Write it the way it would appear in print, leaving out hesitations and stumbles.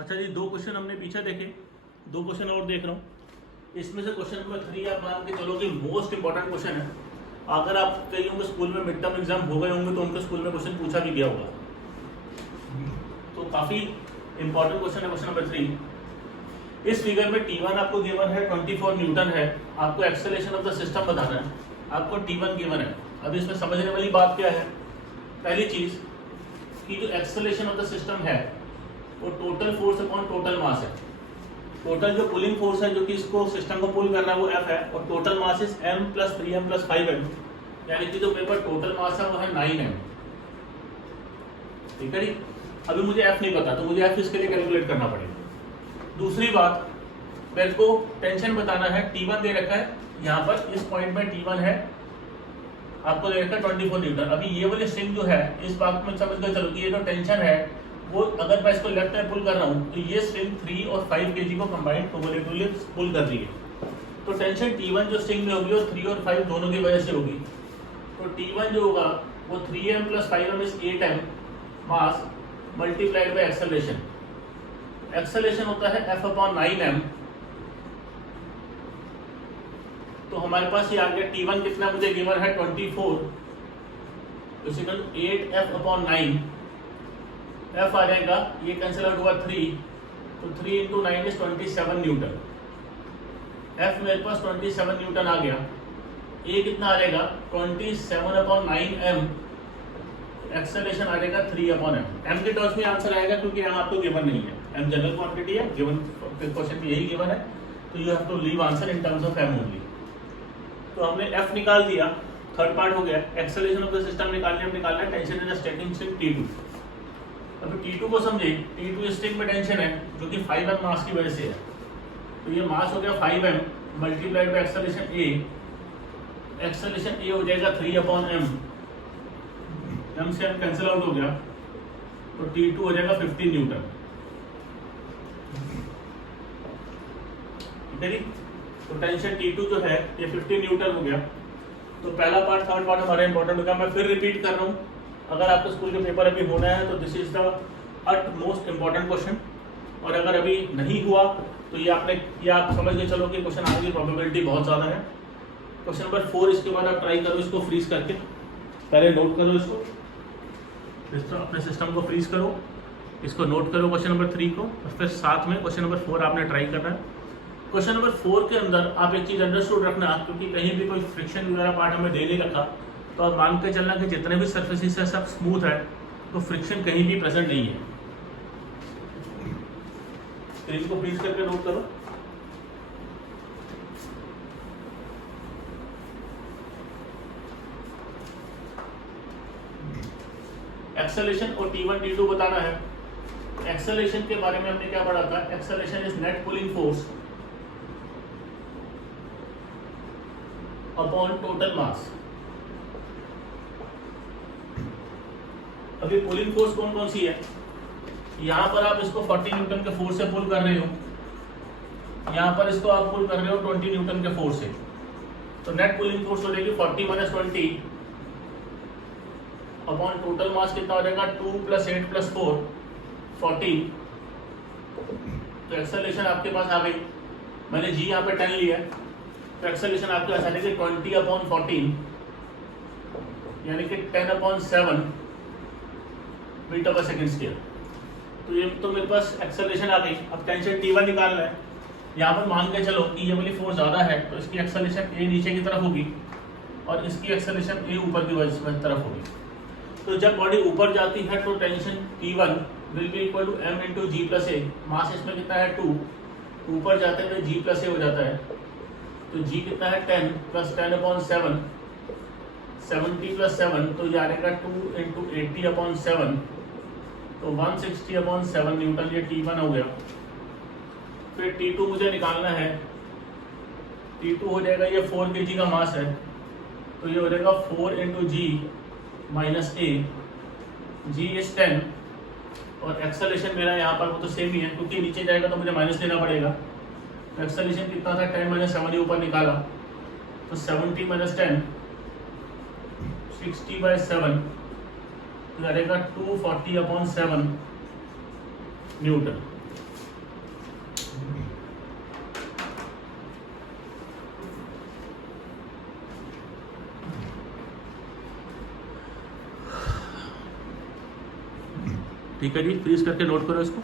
अच्छा जी, दो क्वेश्चन हमने पीछे देखे, दो क्वेश्चन और देख रहा हूँ। इसमें से क्वेश्चन नंबर 3 आप मान के चलो कि मोस्ट इंपॉर्टेंट क्वेश्चन है। अगर आप कई होंगे स्कूल में मिड टर्म एग्जाम हो गए होंगे तो उनके स्कूल में क्वेश्चन पूछा भी गया होगा, तो काफी इंपॉर्टेंट क्वेश्चन है क्वेश्चन नंबर 3। इस फिगर में T1 आपको गिवन है 24 न्यूटन है, आपको एक्सेलरेशन ऑफ द सिस्टम बताना है, आपको T1 गिवन है। अब इसमें समझने वाली बात क्या है, पहली चीज कि जो एक्सेलरेशन ऑफ द सिस्टम है वो total force upon total mass है। टोटल जो पुलिंग फोर्स है जो कि इसको सिस्टम को पुल कर रहा है वो F है, और total mass is m + 3m + 5m, यानी कि जो मेरे पास टोटल मास है वो है 9m। ठीक है जी। अभी मुझे F नहीं पता तो मुझे F इसके लिए कैलकुलेट करना पड़ेगा। दूसरी बात, मेरे को टेंशन बताना है। T1 दे रखा है यहाँ पर, इस पॉइंट में T1 है, आपको दे रखा है 24 न्यूटन। अभी ये वाली स्ट्रिंग जो है इस बात में समझ कर चलो कि ये जो टेंशन है वो अगर मैं इसको लेफ्ट में पुल कर रहा हूँ तो ये स्ट्रिंग 3 और 5 kg को कंबाइंड कम्युलेटिवली पुल कर रही है। तो टेंशन T1 जो स्ट्रिंग में होगी वो 3 और 5 दोनों की वजह से होगी। तो T1 जो होगा वो 3m + 5m is 8m mass multiplied by acceleration. Acceleration होता है F/9m। तो हमारे पास ये आ गया T1 कितना मुझे गिवन है 24 इक्वल 8F/9। F आ जाएगा, ये कैंसिल आउट हुआ 3, तो 3 × 9 इज 27 न्यूटन। F मेरे पास 27 न्यूटन आ गया। A कितना आ जाएगा 27/9m, एक्सेलरेशन आ जाएगा 3/m। M के टर्म्स में आंसर आएगा क्योंकि M आपको गिवन नहीं है, M जनरल क्वांटिटी है, गिवन क्वेश्चन में यही गिवन है, तो you have to leave answer in terms of M only. तो हमने F निकाल दिया, थर्ड पार्ट हो गया। एक्सेलरेशन ऑफ द सिस्टम निकाल लिया, निकालना है tension in the static string T2। अभी T2 को समझे, T2 स्ट्रिंग में टेंशन है जो कि 5m मास की वजह से है, तो ये मास हो गया 5m multiplied by acceleration A। Acceleration A हो जाएगा 3/m, m से m कैंसिल आउट हो गया, तो T2 हो जाएगा 15 न्यूटन। ठीक है जी। तो टेंशन T2 जो है ये 15 न्यूटन हो गया। तो पहला पार्ट थर्ड पार्ट हमारा इंपॉर्टेंट होगा। मैं फिर रिपीट कर रहा हूँ, अगर आपको स्कूल के पेपर अभी होना है तो this is the utmost important question, और अगर अभी नहीं हुआ तो ये आप समझ के चलो कि क्वेश्चन आने की प्रोबेबिलिटी बहुत ज़्यादा है। क्वेश्चन नंबर 4 इसके बाद आप ट्राई करो, इसको फ्रीज करके पहले नोट करो, इसको अपने सिस्टम को फ्रीज करो, इसको नोट करो क्वेश्चन नंबर 3 को, और फिर साथ में क्वेश्चन नंबर 4 आपने ट्राई करना है। क्वेश्चन नंबर 4 के अंदर आप एक चीज़ अंडरस्टूड रखना, क्योंकि कहीं भी कोई फ्रिक्शन वगैरह पार्ट हमें दे नहीं रखा, तो आप मान के चलना कि जितने भी सरफेसेस है सब स्मूथ है, तो फ्रिक्शन कहीं भी प्रेजेंट नहीं है। स्क्रीन को फ्रीज करके नोट करो। एक्सेलरेशन और T1 T2 बताना है। एक्सेलरेशन के बारे में हमने क्या पढ़ा था, acceleration is net pulling force upon total mass. अभी पुलिंग फोर्स कौन कौन सी है, यहाँ पर आप इसको 40 न्यूटन के फोर्स से पुल कर रहे हो, यहाँ पर इसको आप पुल कर रहे हो 20 न्यूटन के फोर्स से, तो नेट पुलिंग फोर्स हो जाएगी 40 - 20 अपॉन टोटल मास कितना हो जाएगा 2 + 8 + 4 14। तो एक्सेलरेशन आपके पास आ गई, मैंने जी यहाँ पे 10 लिया है, तो एक्सेलरेशन आपके पास आ जाएगी 20/14 यानी कि 10/7 मीटर/सेकंड²। तो ये तो मेरे पास एक्सेलरेशन आ गई। अब टेंशन T1 निकालना है। यहाँ पर मान के चलो कि ये वाली फोर्स ज़्यादा है, तो इसकी एक्सेलरेशन A नीचे की तरफ होगी और इसकी एक्सेलरेशन A ऊपर की तरफ होगी। तो जब बॉडी ऊपर जाती है तो tension T1 will be equal to m × G + A। Mass इसमें कितना है 2, ऊपर जाते हुए G + A हो जाता है, तो G कितना है 10 + 10/7 70 + 7, तो ये आ जाएगा 2 × 80/7, तो 160/7 न्यूटन। ये T1 हो गया। फिर T2 मुझे निकालना है। T2 हो जाएगा, ये 4 kg का मास है, तो ये हो जाएगा 4 × G - A। G इज 10, और एक्सेलरेशन मेरा यहाँ पर वो तो सेम ही है, क्योंकि नीचे जाएगा तो मुझे माइनस लेना पड़ेगा। तो एक्सेलरेशन कितना था 10 - 7 ऊपर निकाला, तो 70 - 10 60/7 तो रहेगा 240/7 न्यूटन। ठीक है जी, फ्रीज करके नोट करो इसको।